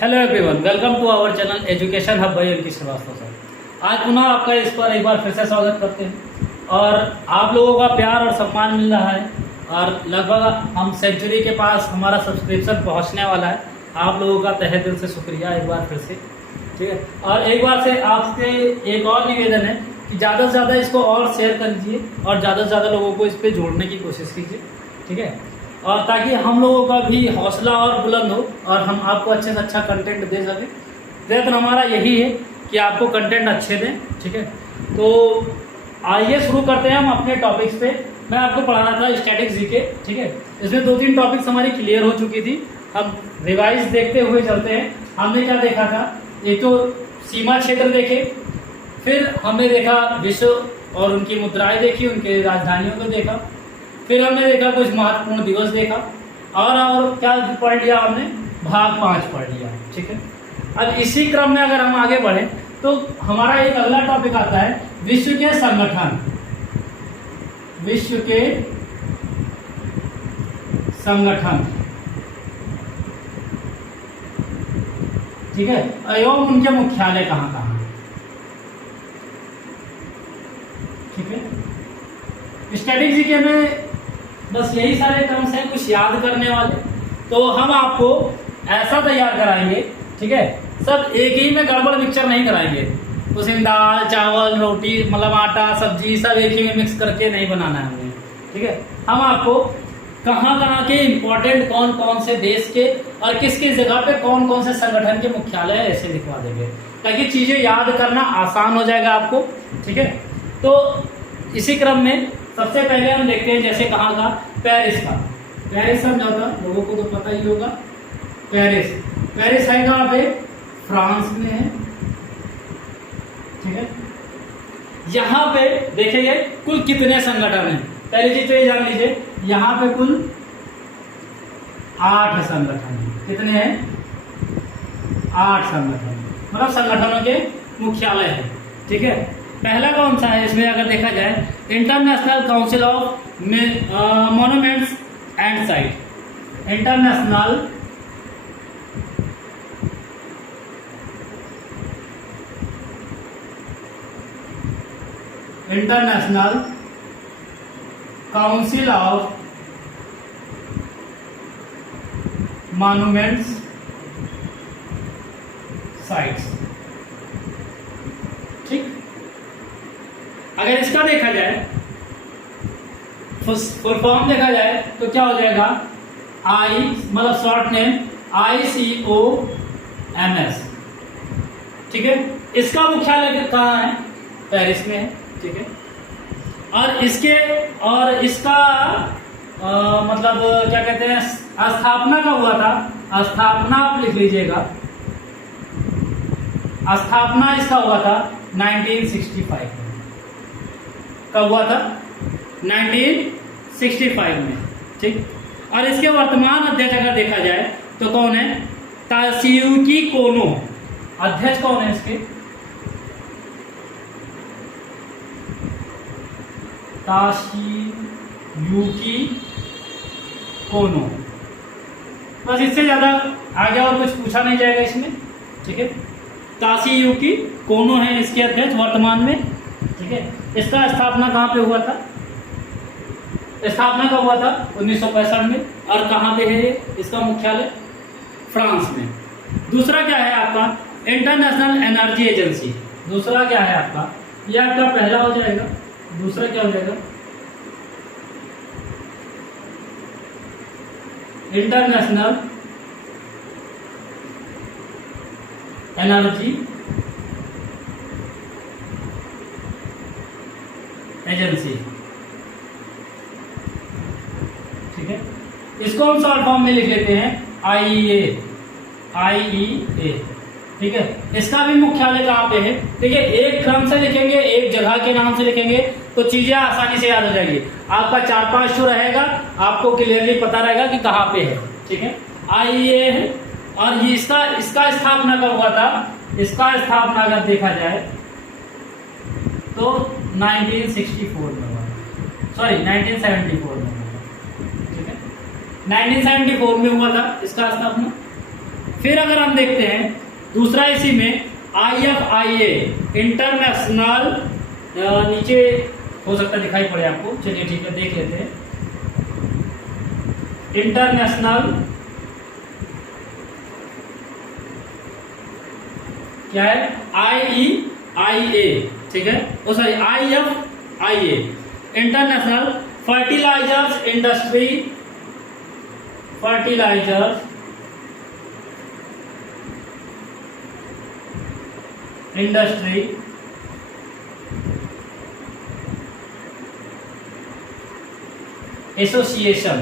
Hello everyone, welcome to our channel education hub by Ankit Shrivastava sir. आज पुनः आपका इस पर एक बार फिर से स्वागत करते हैं और आप लोगों का प्यार और सम्मान मिल रहा है और लगभग हम सेंचुरी के पास हमारा सब्सक्रिप्शन पहुंचने वाला है। आप लोगों का तहे दिल से शुक्रिया एक बार फिर से, ठीक है। और एक बार से आपसे एक और निवेदन है कि ज़्यादा से ज़्यादा इसको और शेयर कर दीजिए और ज़्यादा से ज़्यादा लोगों को इस पर जोड़ने की कोशिश कीजिए, ठीक है। और ताकि हम लोगों का भी हौसला और बुलंद हो और हम आपको अच्छे से अच्छा कंटेंट दे सकें। प्रयत्न हमारा यही है कि आपको कंटेंट अच्छे दें, ठीक है। तो आइए शुरू करते हैं हम अपने टॉपिक्स पे। मैं आपको पढ़ाना था स्टैटिक जीके, ठीक है। इसमें 2-3 टॉपिक्स हमारी क्लियर हो चुकी थी। हम रिवाइज देखते हुए चलते हैं। हमने क्या देखा था, एक तो सीमा क्षेत्र देखे, फिर हमने देखा विश्व और उनकी मुद्राएं देखी, उनके राजधानियों को देखा, फिर हमने देखा कुछ महत्वपूर्ण दिवस देखा और क्या पढ़ लिया हमने, भाग 5 पढ़ लिया, ठीक है। अब इसी क्रम में अगर हम आगे बढ़े तो हमारा एक अगला टॉपिक आता है विश्व के संगठन। विश्व के संगठन, ठीक है, एवं उनके मुख्यालय कहाँ कहाँ, ठीक है। स्टैटिक जीके में बस यही सारे टर्म्स हैं कुछ याद करने वाले। तो हम आपको ऐसा तैयार कराएंगे, ठीक है। सब एक ही में गड़बड़ मिक्सचर नहीं कराएंगे। उसमें दाल चावल रोटी मतलब आटा सब्जी सब एक ही में मिक्स करके नहीं बनाना है हमें, ठीक है। हम आपको कहाँ कहाँ के इम्पोर्टेंट कौन कौन से देश के और किस किस जगह पे कौन कौन से संगठन के मुख्यालय ऐसे लिखवा देंगे ताकि चीजें याद करना आसान हो जाएगा आपको, ठीक है। तो इसी क्रम में सबसे पहले हम देखते हैं जैसे कहाँ का, पेरिस का। पेरिस समझौता लोगों को तो पता ही होगा। पेरिस है कहाँ पे, फ्रांस में है, ठीक है। यहाँ पे देखिए कुल कितने संगठन हैं। पहली चीज तो ये जान लीजिए, यहाँ पे कुल 8 संगठन हैं। कितने हैं, 8 संगठन, मतलब संगठनों के मुख्यालय है, ठीक है। पहला कौन सा है इसमें अगर देखा जाए, international council of monuments and site. International council of monuments sites, ठीक। अगर इसका देखा जाए फुल फॉर्म देखा जाए तो क्या हो जाएगा, आई मतलब शॉर्ट नेम ICOMS, ठीक है। इसका मुख्यालय कहाँ है, पेरिस में है, ठीक है। और इसका मतलब क्या कहते हैं, स्थापना कब हुआ था, स्थापना आप लिख लीजिएगा, स्थापना इसका हुआ था 1965 में। कब हुआ था, 1965 में, ठीक। और इसके वर्तमान अध्यक्ष अगर देखा जाए तो कौन है, ताशियुकी कोनो। अध्यक्ष कौन है इसके, ताशियुकी कोनो। बस इससे ज्यादा आगे और कुछ पूछा नहीं जाएगा इसमें, ठीक है। ताशियुकी कोनो है इसके अध्यक्ष वर्तमान में, ठीक है। इसका स्थापना कहाँ पे हुआ था, स्थापना कब हुआ था, 1965 में। और कहाँ पे है इसका मुख्यालय, फ्रांस में। दूसरा क्या है आपका, इंटरनेशनल एनर्जी एजेंसी। दूसरा क्या है आपका, यह आपका पहला हो जाएगा, दूसरा क्या हो जाएगा, इंटरनेशनल एनर्जी एजेंसी, ठीक है। इसको हम शॉर्ट फॉर्म में लिख लेते हैं IEA, ठीक है। इसका भी मुख्यालय कहाँ पे है, देखिए एक क्रम से लिखेंगे, एक जगह के नाम से लिखेंगे तो चीजें आसानी से याद हो जाएगी। आपका 4-5 शो रहेगा, आपको क्लियरली पता रहेगा कि कहाँ पे है, ठीक है। IEA है। और ये इसका स्थापना कब हुआ था, इसका स्थापना अगर देखा जाए तो 1964 में हुआ, सॉरी 1974 में हुआ, ठीक है। 1974 में हुआ था इसका स्थापना। फिर अगर हम देखते हैं दूसरा इसी में IFIA इंटरनेशनल, नीचे हो सकता है दिखाई पड़े आपको, चलिए ठीक है देख लेते हैं। इंटरनेशनल क्या है, IEIA, ठीक है, oh sorry IFIA international fertilisers industry, fertilisers industry association,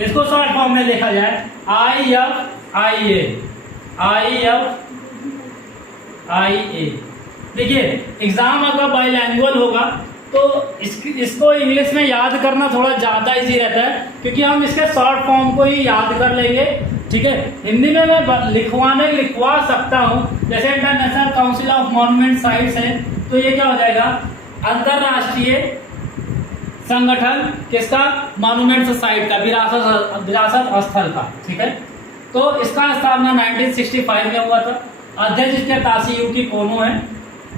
इसको शॉर्ट फॉर्म में देखा जाए IFIA, IFIA। देखिए एग्जाम अगर बाइलैंग्वेज होगा तो इसको इंग्लिश में याद करना थोड़ा ज़्यादा इजी रहता है, क्योंकि हम इसके शॉर्ट फॉर्म को ही याद कर लेंगे, ठीक है। हिंदी में मैं लिखवा सकता हूँ, जैसे international council of monument sites है, तो ये क्या हो जाएगा, अंतरराष्ट्रीय संगठन किसका, मॉन्यूमेंट साइट का, विरासत स्थल का, ठीक है। तो इसका स्थापना 1965 में हुआ था। अध्यक्ष इसके ताशीयुकी कोनो है।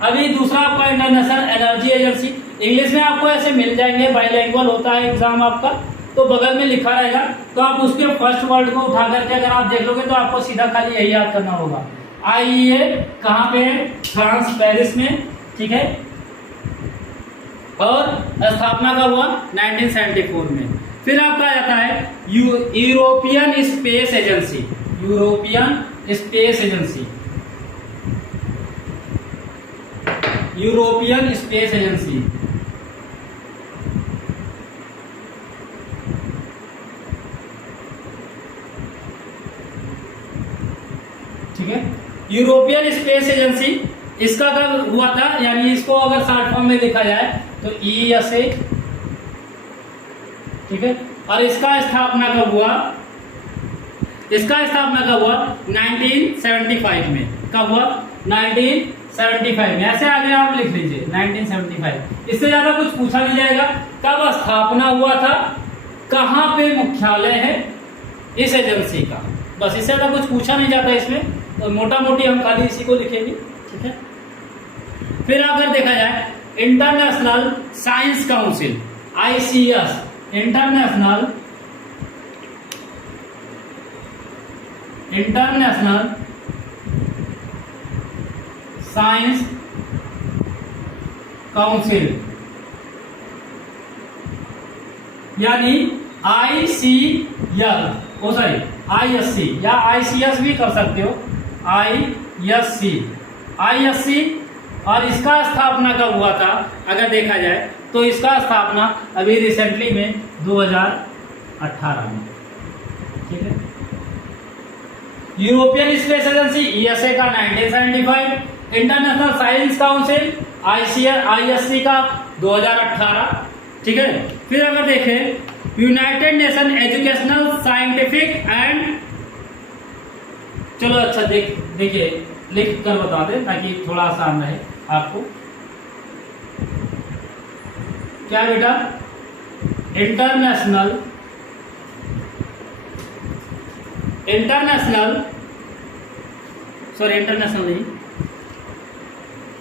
अभी दूसरा आपका इंटरनेशनल एनर्जी एजेंसी, इंग्लिश में आपको ऐसे मिल जाएंगे, बाइलैंग्वेज होता है एग्जाम आपका, तो बगल में लिखा रहेगा, तो आप उसके फर्स्ट वर्ड को उठा करके अगर आप देख लोगे तो आपको सीधा खाली यही याद करना होगा। IEA कहाँ पे है, फ्रांस पेरिस में, ठीक है, और स्थापना कब हुआ, 1974 में। फिर आपका आ जाता है European space agency, European space agency, European space agency, ठीक है। यूरोपियन स्पेस एजेंसी इसका कब हुआ था, यानी इसको अगर शॉर्ट फॉर्म में लिखा जाए तो ESA, ठीक है। और इसका स्थापना कब हुआ, इसका स्थापना कब हुआ, 1975 में। कब हुआ, 1975 में। ऐसे आगे आप लिख लीजिए 1975, इससे ज्यादा कुछ पूछा नहीं जाएगा। कब स्थापना हुआ था, कहां पे मुख्यालय है इस एजेंसी का, बस इससे ज्यादा कुछ पूछा नहीं जाता इसमें, तो मोटा मोटी हम खाली इसी को लिखेंगे, ठीक है। फिर अगर देखा जाए international science council, ICS, international science council, यानी ICL, ओ सॉरी ISC या ICS भी कर सकते हो, ISC। और इसका स्थापना कब हुआ था अगर देखा जाए तो इसका स्थापना अभी रिसेंटली में 2018 में, ठीक है। यूरोपियन स्पेस एजेंसी ESA का 1975, इंटरनेशनल साइंस काउंसिल ISC का 2018, ठीक है। फिर अगर देखें United nation educational scientific and, चलो अच्छा देखिए लिख कर बता दें ताकि थोड़ा आसान रहे आपको। क्या बेटा, इंटरनेशनल नहीं,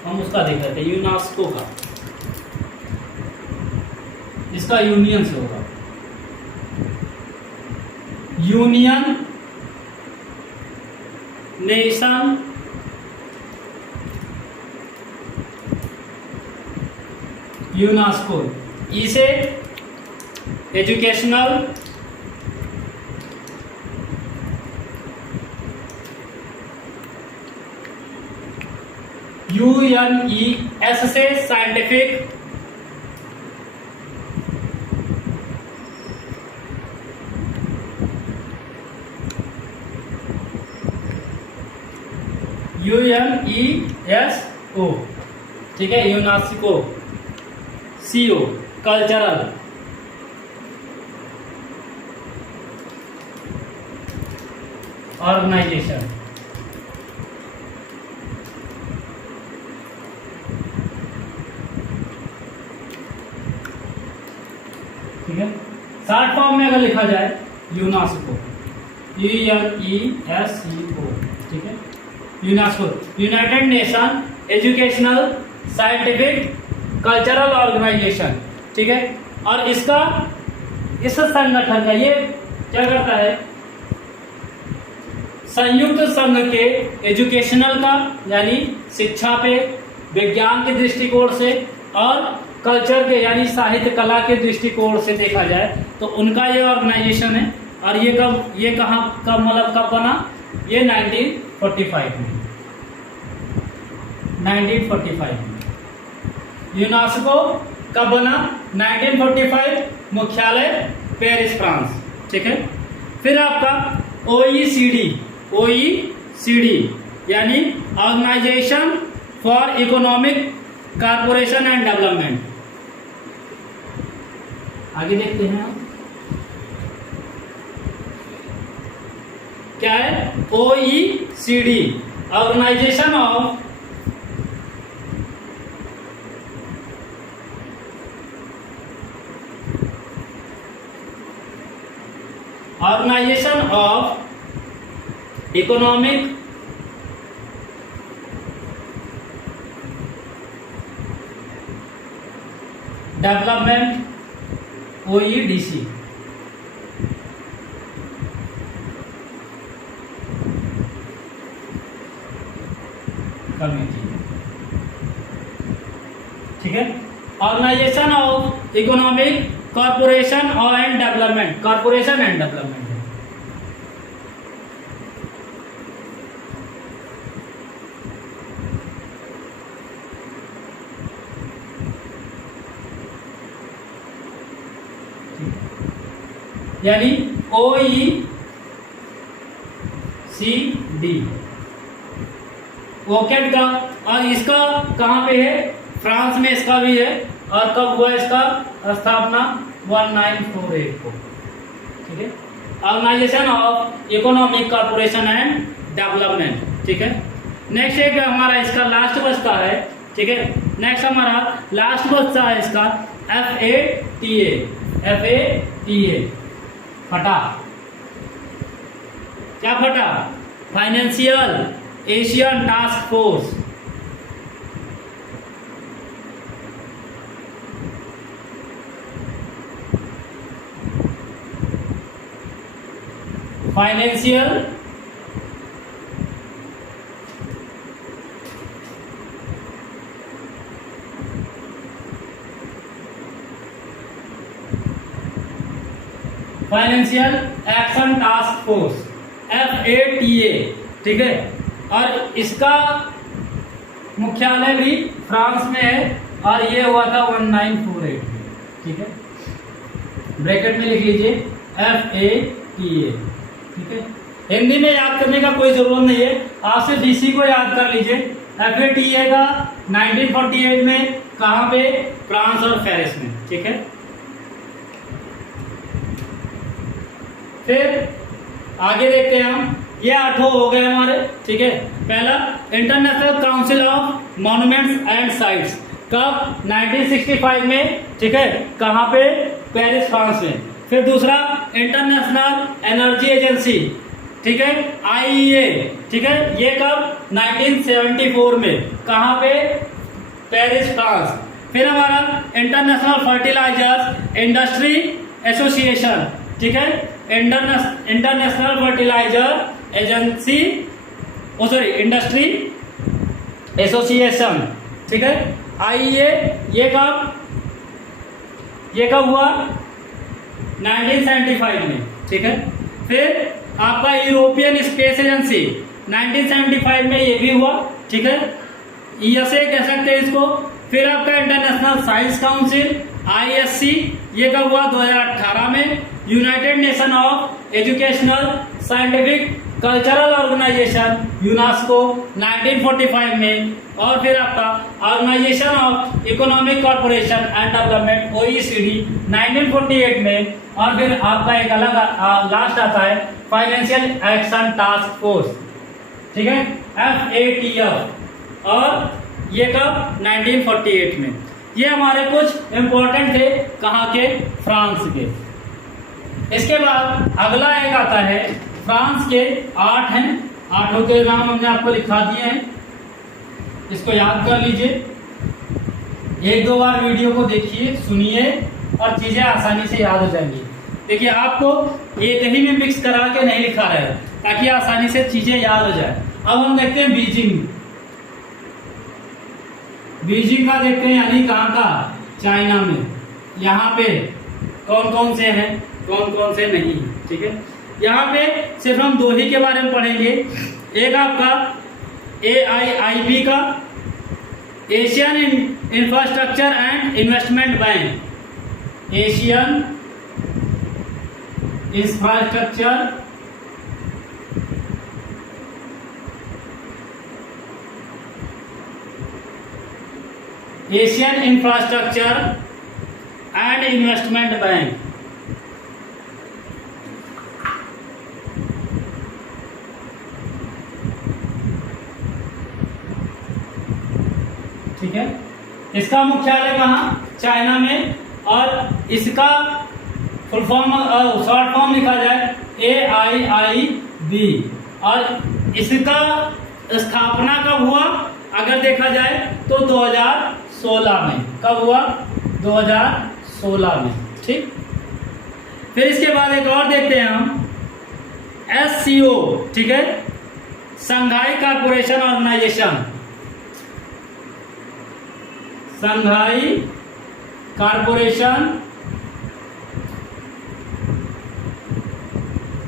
हम उसका देख रहे थे यूनेस्को का, इसका यूनियन से होगा, यूनियन नेशन यूनेस्को, इसे एजुकेशनल UNES से साइंटिफिक UNESCO, ठीक है, यूनेस्को, CO कल्चरल ऑर्गेनाइजेशन, ठीक है। शॉर्ट फॉर्म में अगर लिखा जाए यूनेस्को, UNESCO, ठीक है, UNESCO, United nation educational scientific cultural organisation, ठीक है। और इसका इस संगठन का ये क्या करता है, संयुक्त संघ के एजुकेशनल का यानी शिक्षा पे, विज्ञान के दृष्टिकोण से और कल्चर के यानी साहित्य कला के दृष्टिकोण से देखा जाए तो उनका ये ऑर्गेनाइजेशन है। और ये कहाँ कब मतलब कब बना, ये 1945 में, 1945 में यूनेस्को कब बना, 1945, मुख्यालय पेरिस फ्रांस, ठीक है। फिर आपका OECD यानी organisation for economic corporation and development, आगे देखते हैं हम क्या है। OECD organisation of economic development, OECD, committee, ठीक है। ऑर्गेनाइजेशन ऑफ इकोनॉमिक कॉर्पोरेशन और and development, corporation and development, यानी OECD ओकेट का। और इसका कहाँ पे है, फ्रांस में इसका भी है। और कब हुआ इसका स्थापना, 1948 को, ठीक है। Organisation of economic corporation and development, ठीक है। नेक्स्ट एक हमारा इसका लास्ट बचता है, ठीक है। नेक्स्ट हमारा लास्ट बचता है इसका FATA, फटा, क्या फटा, financial Asian task force, financial financial action task force, FATA, ठीक है। और इसका मुख्यालय भी फ्रांस में है और ये हुआ था 1948 में, ठीक है। ब्रैकेट में लिख लीजिए FATA, ठीक है। हिंदी में याद करने का कोई जरूरत नहीं है, आप सिर्फ इसी को याद कर लीजिए। FATA का 1948 में कहाँ पे, फ्रांस और पेरिस में, ठीक है। फिर आगे देखते हैं हम, ये 8 हो गए हमारे, ठीक है। पहला international council of monuments and sites, कब, 1965 में, ठीक है। कहाँ पे, पेरिस फ्रांस में। फिर दूसरा इंटरनेशनल एनर्जी एजेंसी, ठीक है, IEA, ठीक है। ये कब, 1974 में, कहाँ पे, पेरिस फ्रांस। फिर हमारा इंटरनेशनल फर्टिलाइजर्स इंडस्ट्री एसोसिएशन, ठीक है, international fertiliser agency, industry association, ठीक है, IEA। ये कब हुआ, 1975 में, ठीक है। फिर आपका यूरोपियन स्पेस एजेंसी 1975 में ये भी हुआ, ठीक है, USA कह सकते हैं इसको। फिर आपका इंटरनेशनल साइंस काउंसिल ISC, ये कब हुआ, 2018 में। United nation of educational scientific cultural organisation UNESCO 1945 में। और फिर आपका organisation of economic corporation and development OECD 1948 में। और फिर आपका एक अलग लास्ट आता है फाइनेंशियल एक्शन टास्क फोर्स, ठीक है, FATF, और ये कब, 1948 में। ये हमारे कुछ इंपॉर्टेंट थे, कहाँ के, फ्रांस के। इसके बाद अगला एक आता है फ्रांस के 8 हैं, 8 के नाम हमने आपको लिखा दिए हैं, इसको याद कर लीजिए। एक दो बार वीडियो को देखिए, सुनिए और चीजें आसानी से याद हो जाएंगी। देखिए आपको एक ही में मिक्स करा के नहीं लिखा रहा है ताकि आसानी से चीजें याद हो जाए। अब हम देखते हैं बीजिंग। बीजिंग का देखते हैं, यानी कहाँ का, चाइना में। यहाँ पे कौन कौन से हैं, कौन कौन से नहीं, ठीक है। यहाँ पे सिर्फ हम 2 ही के बारे में पढ़ेंगे। एक आपका AIIB का, Asian infrastructure and investment bank, Asian infrastructure and investment bank. ठीक है, इसका मुख्यालय कहाँ, चाइना में, और इसका फुल फॉर्म, शॉर्ट फॉर्म लिखा जाए AIIB। और इसका स्थापना कब हुआ अगर देखा जाए तो 2016 में। कब हुआ, 2016 में, ठीक। फिर इसके बाद एक और देखते हैं हम, SCO, ठीक है, Shanghai corporation organisation, Shanghai corporation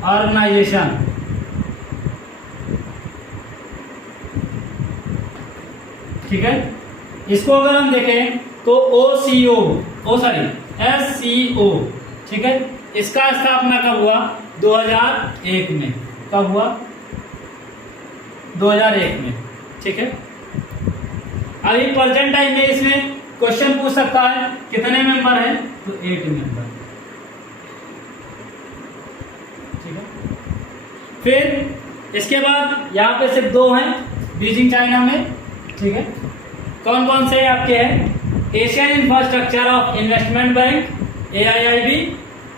organisation. ठीक है, इसको अगर हम देखें तो SCO, ठीक है, इसका स्थापना कब हुआ, 2001 में। कब हुआ, 2001 में, ठीक है। अभी प्रेजेंट टाइम में इसमें क्वेश्चन पूछ सकता है कितने मेंबर हैं, तो 8 मेंबर, ठीक है। फिर इसके बाद यहाँ पे सिर्फ 2 हैं बीजिंग चाइना में, ठीक है। कौन कौन से आपके हैं, Asian infrastructure of investment bank AIIB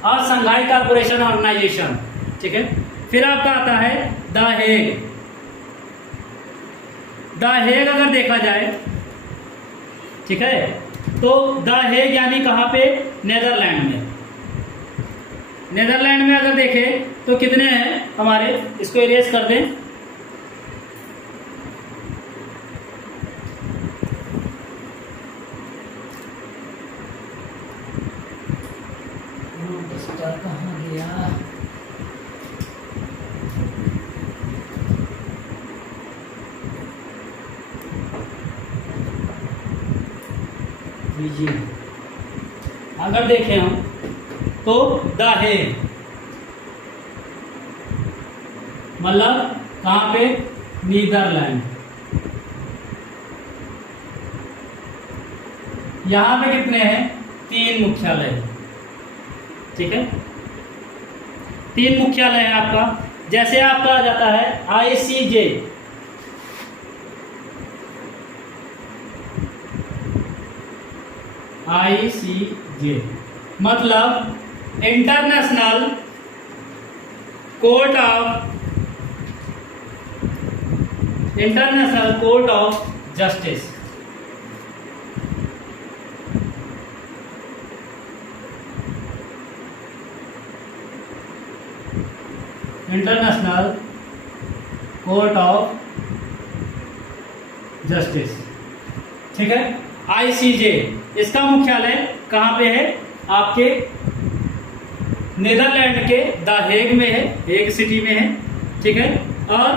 और शंघाई कॉरपोरेशन ऑर्गेनाइजेशन, ठीक है। फिर आपका आता है द हेग। द हेग अगर देखा जाए, ठीक है, तो द हेग यानी कहाँ पे, नेदरलैंड में। नेदरलैंड में अगर देखें तो कितने हैं हमारे, इसको इरेज कर दें, कहाँ गया, अगर देखें हम तो द हेग मतलब कहाँ पे, नीदरलैंड। यहां पे कितने हैं, 3 मुख्यालय, ठीक है। 3 मुख्यालय है आपका। जैसे आपका आ जाता है ICJ, मतलब international court of justice. International court of justice, ठीक है, ICJ। इसका मुख्यालय कहाँ पे है, आपके नीदरलैंड के द हेग में है, हेग सिटी में है, ठीक है। और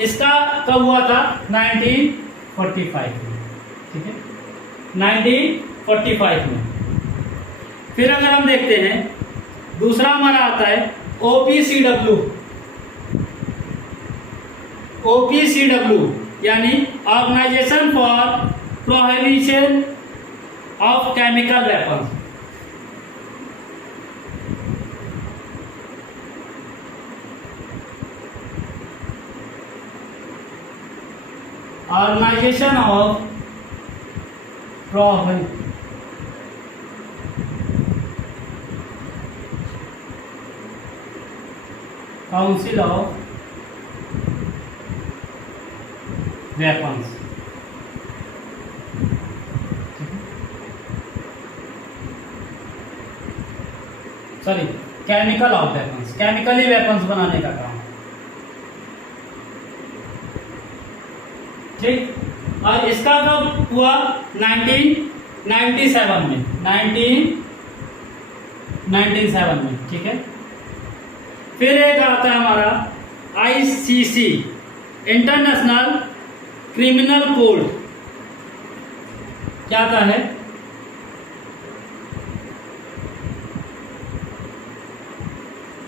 इसका कब हुआ था, 1945 में, ठीक है, 1945 में। फिर अगर हम देखते हैं दूसरा हमारा आता है OPCW यानी organisation for prohibition of chemical weapon. Organisation of council of weapons, sorry chemical of weapons, chemically weapons बनाने का काम, ठीक। और इसका कब हुआ? 1997 में, 1997 में, ठीक है। फिर एक आता है हमारा आईसीसी, इंटरनेशनल क्रिमिनल कोड। क्या आता है?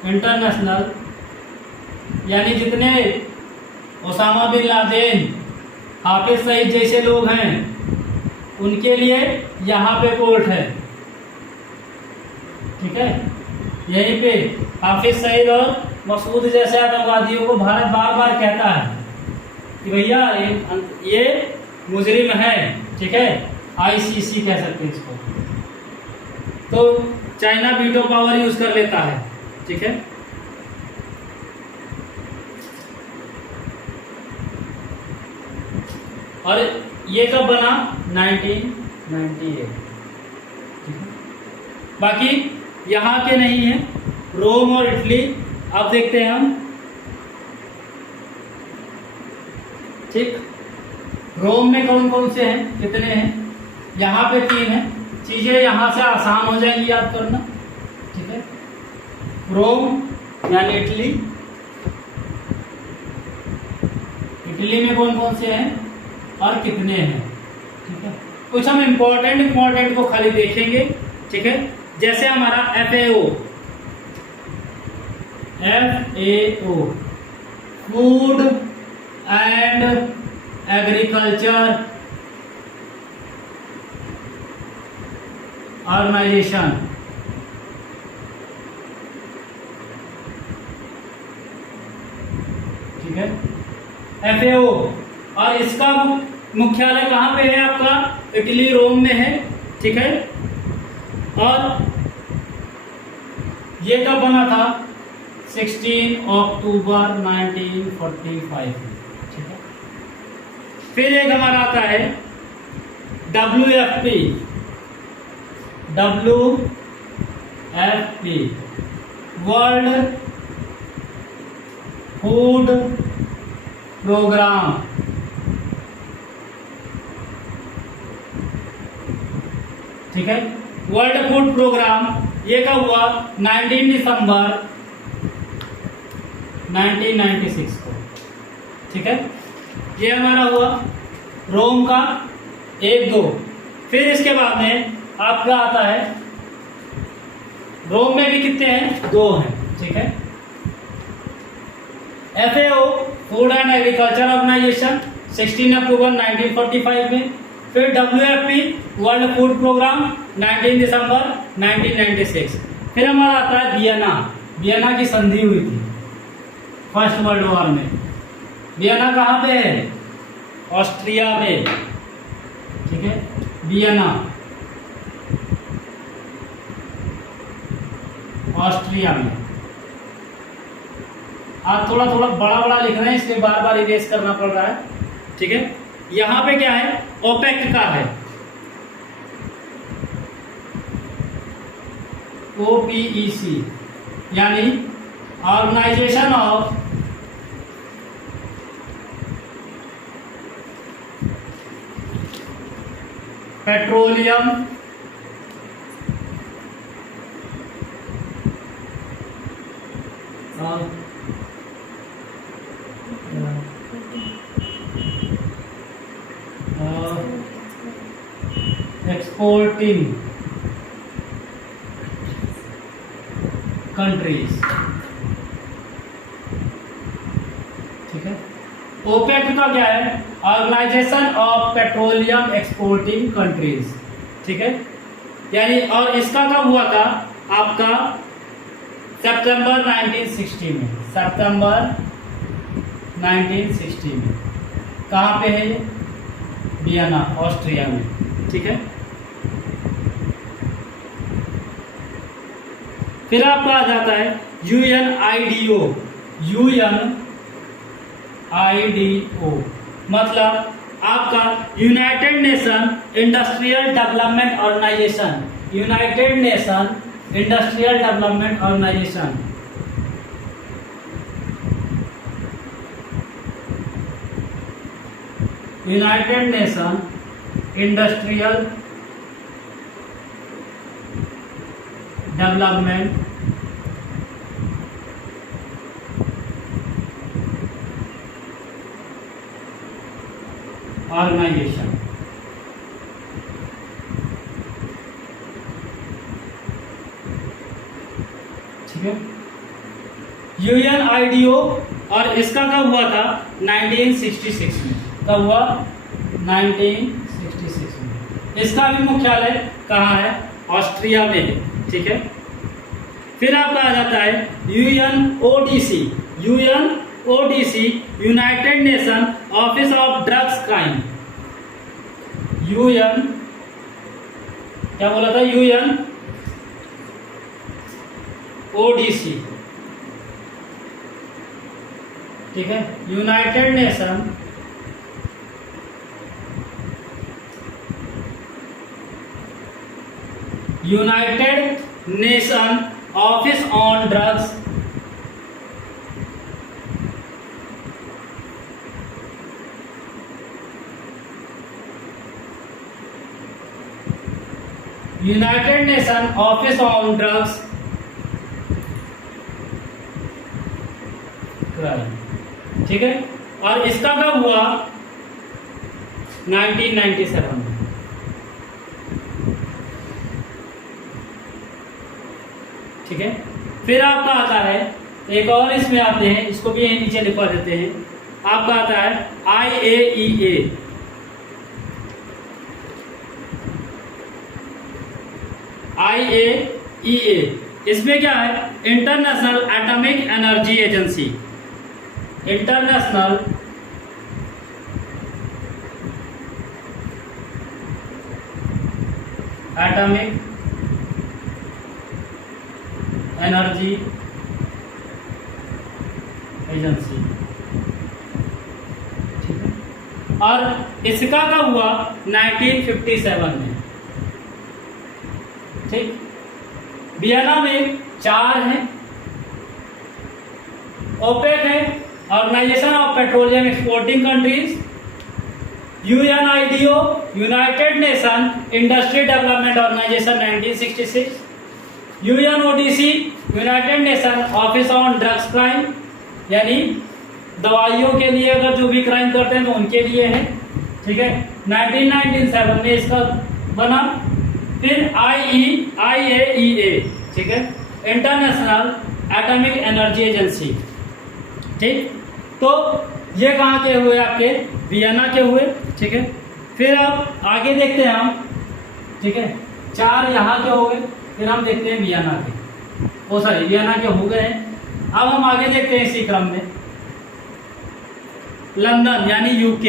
इंटरनेशनल, यानी जितने Osama bin Laden, Hafiz Saeed जैसे लोग हैं उनके लिए यहाँ पे कोर्ट है, ठीक है। यहीं पे हाफिज सईद और मसूद जैसे आतंकवादियों को भारत बार बार कहता है कि भैया ये मुजरिम है, ठीक है। आईसीसी कह सकते हैं इसको। तो चाइना वीटो पावर यूज कर लेता है, ठीक है। और ये कब बना? 1998, ठीक है। बाकी यहाँ के नहीं है, रोम और इटली। अब देखते हैं हम, ठीक। रोम में कौन कौन से हैं, कितने हैं? यहाँ पे 3 हैं। चीजें यहाँ से आसान हो जाएंगी याद करना, ठीक है। रोम यानी इटली, इटली में कौन कौन से हैं और कितने हैं, ठीक है। कुछ हम इम्पोर्टेंट को खाली देखेंगे, ठीक है। जैसे हमारा FAO, food and agriculture organisation, ठीक है। FAO, और इसका मुख्यालय कहाँ पे है आपका? इटली, रोम में है, ठीक है। और ये कब बना था? 16 अक्टूबर 1945, ठीक है। फिर एक हमारा आता है WFP, वर्ल्ड फूड प्रोग्राम, ठीक है। वर्ल्ड फूड प्रोग्राम ये कब हुआ? 19 दिसंबर 1996 को, ठीक है। ये हमारा हुआ रोम का 1-2। फिर इसके बाद में आपका आता है, रोम में भी कितने हैं? 2 हैं, ठीक है। FAO, food and agriculture organisation, 16 अक्टूबर 1945 में। फिर WFP, वर्ल्ड फूड प्रोग्राम, 19 दिसंबर 1996। फिर हमारा आता है वियना की संधि हुई थी फर्स्ट वर्ल्ड वॉर में। वियना कहाँ पे है? ऑस्ट्रिया में, ठीक है। वियना, ऑस्ट्रिया में। आप थोड़ा बड़ा लिख रहे हैं, इसलिए बार बार इरेज करना पड़ रहा है, ठीक है। यहाँ पे क्या है? ओपेक का है, OPEC, यानी organisation of petroleum exporting countries, ठीक है। ओपेक का क्या है? Organisation of petroleum exporting countries, ठीक है। यानी, और इसका कब हुआ था? आपका सितंबर 1960 में, सितंबर 1960 में। कहाँ पे है ये? वियना, ऑस्ट्रिया में, ठीक है। फिर आपका आ जाता है UNIDO। UNIDO मतलब आपका united nation industrial development organisation. United nation industrial development organisation. United nation industrial development organisation. ठीक है, UNIDO। और इसका कब हुआ था? 1966 में। कब हुआ? 1966 में। इसका भी मुख्यालय कहाँ है? ऑस्ट्रिया में है। ठीक है, फिर आपका आ जाता है UNODC। UNODC united nation office of drugs crime. UN क्या बोला था? UNODC। ठीक है, United nation office on drugs United nation office on drugs crime. ठीक है, और इसका कब हुआ? 1997 में। ठीक है, फिर आपका आता है एक और, इसमें आते हैं, इसको भी यहीं नीचे लिखवा देते हैं। आपका आता है IAEA। IAEA इसमें क्या है? International atomic energy agency. International atomic energy agency. ठीक है, और इसका कब हुआ? 1957 में। ठीक, वियना में 4 हैं। ओपेक है, organisation of petroleum exporting countries. UNIDO united nation industry development organisation 1966। UNODC united nation office on drugs crime, यानी दवाइयों के लिए अगर जो भी क्राइम करते हैं तो उनके लिए है। ठीक है, 1997 में इसका बना। फिर IAEA। ठीक है, इंटरनेशनल एटॉमिक एनर्जी एजेंसी। ठीक, तो ये कहाँ के हुए? आपके वियना के हुए। ठीक है, फिर अब आगे देखते हैं हम। ठीक है, 4 यहाँ के हो गए, फिर हम देखते हैं वियना के। ओ सॉरी, वियना के हो गए हैं। अब हम आगे देखते हैं इसी क्रम में लंदन यानी UK।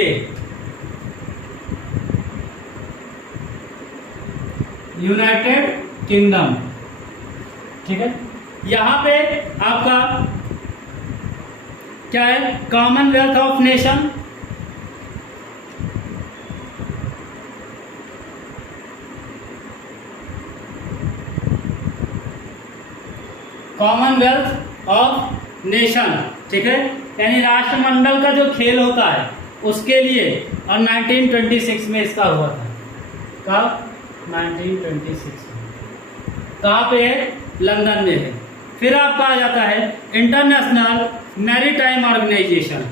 United kingdom. ठीक है, यहां पे आपका क्या है? Commonwealth of nation. Commonwealth of nation. ठीक है, यानी राष्ट्रमंडल का जो खेल होता है उसके लिए। और 1926 में इसका हुआ था। कब? 1926 में। कहाँ पे है? लंदन में है। फिर आपका आ जाता है international maritime organisation.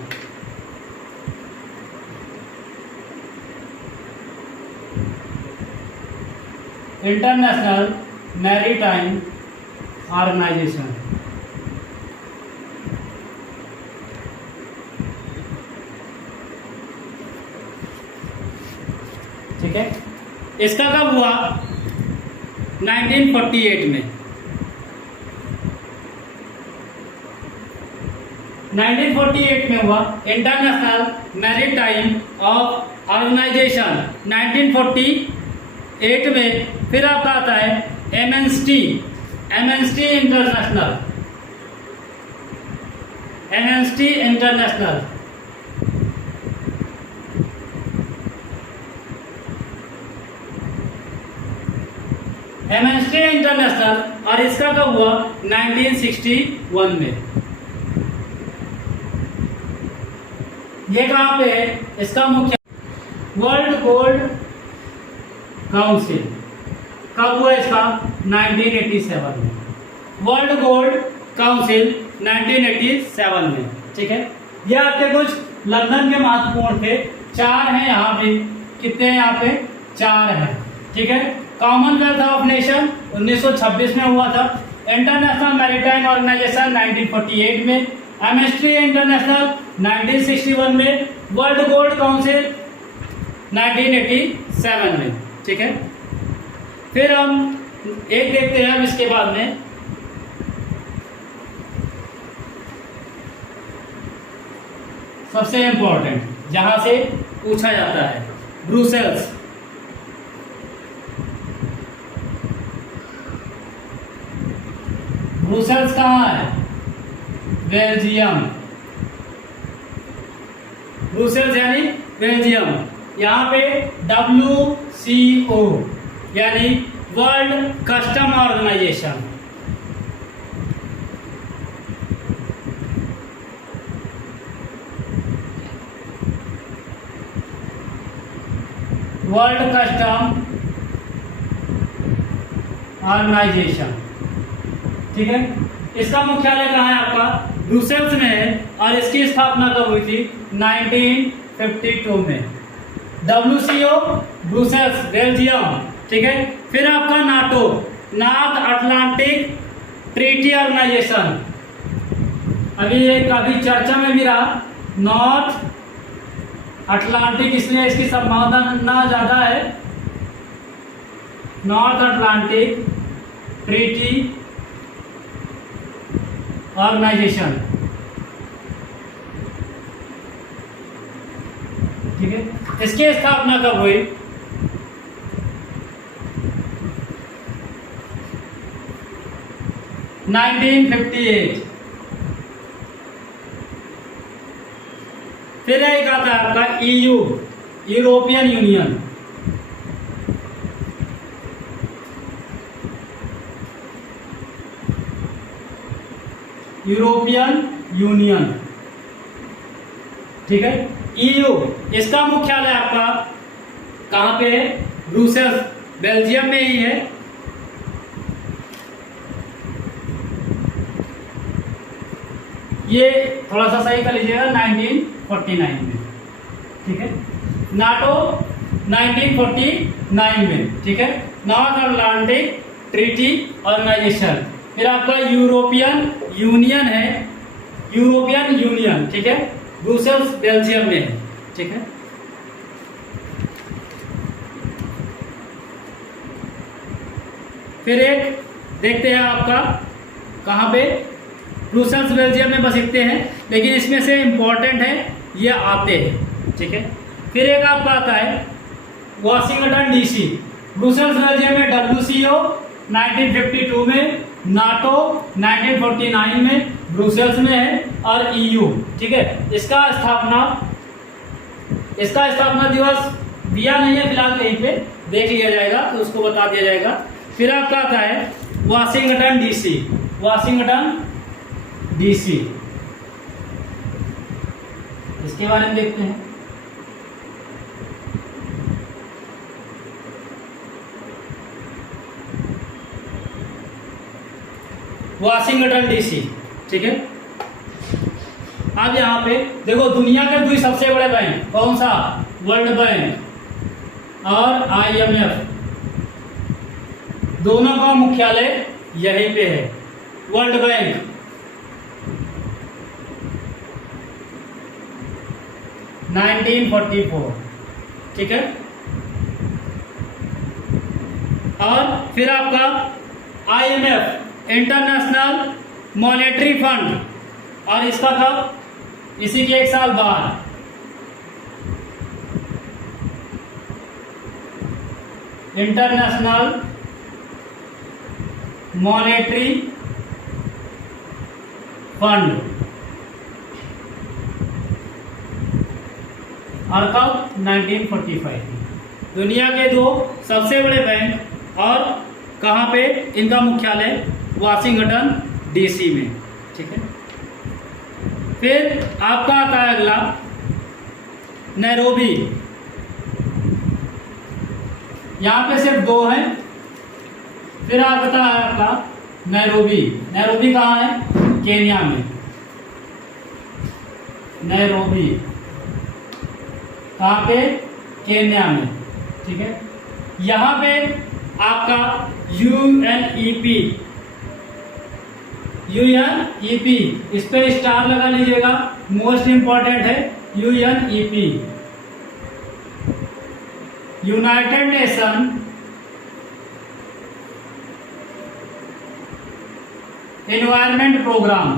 International maritime organisation. ठीक है, इसका कब हुआ? 1948 में। 1948 में हुआ इंटरनेशनल मैरीटाइम ऑफ ऑर्गेनाइजेशन 1948 में। फिर आपका आता है amnesty. Amnesty international, amnesty international, amnesty international, और इसका कब हुआ? 1961 में। ये कहां पे है? इसका मुख्य वर्ल्ड गोल्ड काउंसिल कब हुआ इसका? 1987 में। वर्ल्ड गोल्ड काउंसिल 1987 में, ठीक है। ये आपके कुछ लंदन के महत्वपूर्ण थे, 4 हैं यहाँ पे। कितने हैं यहाँ पे? 4 हैं, ठीक है। कॉमनवेल्थ ऑफ नेशन 1926 में हुआ था। इंटरनेशनल मैरीटाइम ऑर्गेनाइजेशन 1948 में। एमनेस्टी इंटरनेशनल 1961 में। वर्ल्ड गोल्ड काउंसिल 1987 में, ठीक है। फिर हम एक देखते हैं अब इसके बाद में, सबसे इंपॉर्टेंट जहां से पूछा जाता है, ब्रुसेल्स। ब्रुसेल्स कहाँ है? बेल्जियम। ब्रुसेल्स यानी बेल्जियम। यहाँ पे WCO यानी world custom organisation, world custom organisation, ठीक है। इसका मुख्यालय कहाँ है? आपका ब्रुसेल्स में है। और इसकी स्थापना कब हुई थी? 1952 में। WCO ब्रुसेल्स बेल्जियम, ठीक है। फिर आपका NATO, north Atlantic treaty organisation, अभी ये काफी चर्चा में भी रहा। नॉर्थ अटलांटिक, इसलिए इसकी संभावना ज्यादा है। नॉर्थ अटलांटिक ट्रीटी ऑर्गेनाइजेशन, ठीक है। इसकी स्थापना कब हुई? 1958। फिर एक आता है आपका EU, European union. European union, ठीक है। EU, इसका मुख्यालय आपका कहां पे है? ब्रुसेल्स, बेल्जियम में ही है। ये थोड़ा सा सही कर लीजिएगा, 1949 में, ठीक है। नाटो 1949 में, ठीक है। North Atlantic treaty organisation. फिर आपका यूरोपियन यूनियन है, यूरोपियन यूनियन, ठीक है। ब्रुसेल्स बेल्जियम में है, ठीक है। फिर एक देखते हैं आपका कहां पे? ब्रुसेल्स बेल्जियम में बस इतने हैं, लेकिन इसमें से इंपॉर्टेंट है ये आते हैं, ठीक है। फिर एक आपका आता है वाशिंगटन DC। ब्रुसेल्स बेल्जियम में WCO 1952 में, नाटो 1949 में, ब्रुसेल्स में है, और EU, ठीक है। इसका स्थापना दिवस दिया नहीं है फिलहाल, कहीं पे देख लिया जाएगा तो उसको बता दिया जाएगा। फिर आपका आता है वाशिंगटन DC, वाशिंगटन DC, इसके बारे में देखते हैं। वाशिंगटन DC, ठीक है। अब यहाँ पे देखो, दुनिया के 2 सबसे बड़े बैंक कौन सा? वर्ल्ड बैंक और IMF, दोनों का मुख्यालय यहीं पे है। वर्ल्ड बैंक 1944, ठीक है। और फिर आपका IMF, इंटरनेशनल मॉनेटरी फंड, और इसका कब? इसी के 1 साल बाद, इंटरनेशनल मॉनेटरी फंड। और कब? 1945। दुनिया के दो सबसे बड़े बैंक, और कहाँ पे इनका मुख्यालय? वाशिंगटन डीसी में। ठीक है। फिर आपका आता है अगला नैरोबी। यहां पे सिर्फ दो हैं। फिर आता है आपका नैरोबी। नैरोबी कहाँ है? केन्या में। नैरोबी कहाँ पे? केन्या में। ठीक है। यहां पे आपका यूएनईपी, इस पे स्टार लगा लीजिएगा, मोस्ट इंपॉर्टेंट है UNEP, united nation environment programme.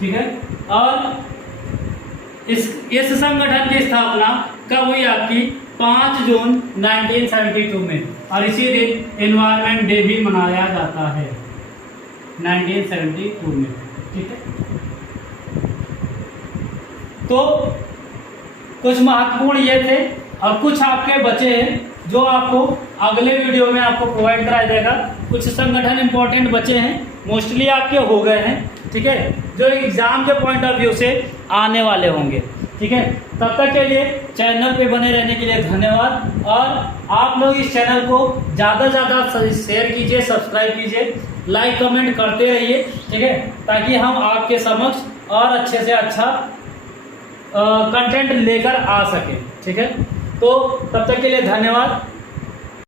ठीक है। और इस संगठन की स्थापना कब हुई? आपकी 5 जून 1972 में, और इसी दिन एनवायरमेंट डे भी मनाया जाता है 1972 में। ठीक है। तो कुछ महत्वपूर्ण ये थे, और कुछ आपके बचे हैं जो आपको अगले वीडियो में आपको प्रोवाइड कराया जाएगा। कुछ संगठन इंपॉर्टेंट बचे हैं, मोस्टली आपके हो गए हैं। ठीक है। जो एग्जाम के पॉइंट ऑफ व्यू से आने वाले होंगे। ठीक है। तब तक के लिए चैनल पे बने रहने के लिए धन्यवाद, और आप लोग इस चैनल को ज़्यादा से ज़्यादा शेयर कीजिए, सब्सक्राइब कीजिए, लाइक कमेंट करते रहिए। ठीक है। ताकि हम आपके समक्ष और अच्छे से अच्छा कंटेंट लेकर आ सकें। ठीक है। तो तब तक के लिए धन्यवाद।